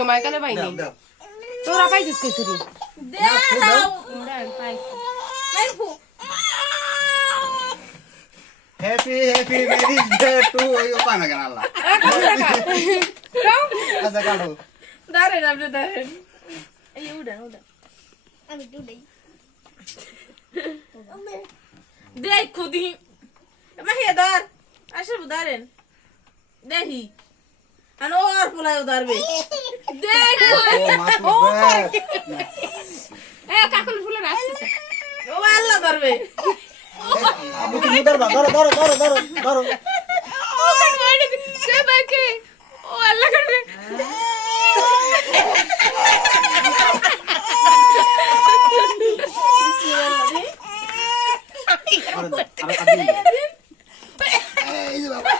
সময় কানে পাইনি দাও দাও তোরা পাইছিস কই ছুরি happy happy marriage day to you পানা কেন আল্লাহ আচ্ছা কাটো দাঁড়েন আপনি দাঁড়েন এই উড়ান উড়ান আমি উড়াই দেখ খুদি মাহিয়া দাঁড় আসব দাঁড়েন দেখি আনো আর পোলায় দাঁড়বে দেখ ও মাতু এ কাকুল ফুলে আসছে ও আল্লাহ দাঁড়বে আপনি কি মুদার বা ধরো ধরো ধরো ধরো ধরো ও কান মাইনে দে বাকি ও আল্লাহ করবে এই যে বাবা